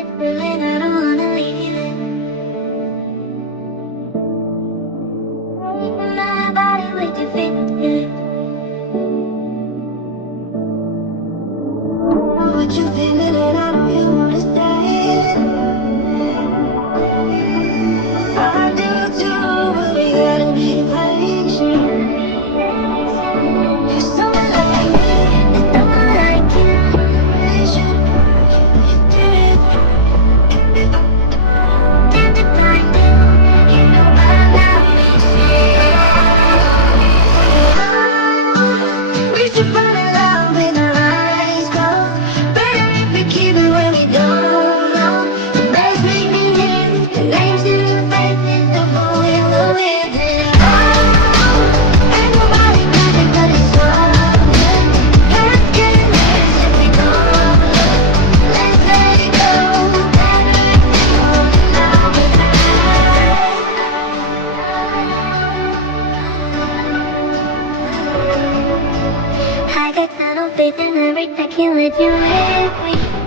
It's ruined, I don't wanna leave it. My body way too fit. What you feeling and I know you wanna stay. I do too, but we gotta be patient. You're someone like me, and someone like you. Did the blind do? You know I love it. We should find a love with our eyes closed. Better if we keep it when we don't know. The best make me hit. The names to the faces, the boy in the wind. Ain't nobody perfect, but it's all good. Let's get this if we don't look. Let's let it go. Better if we fall in love with I got tunnel faith in every second that you with me.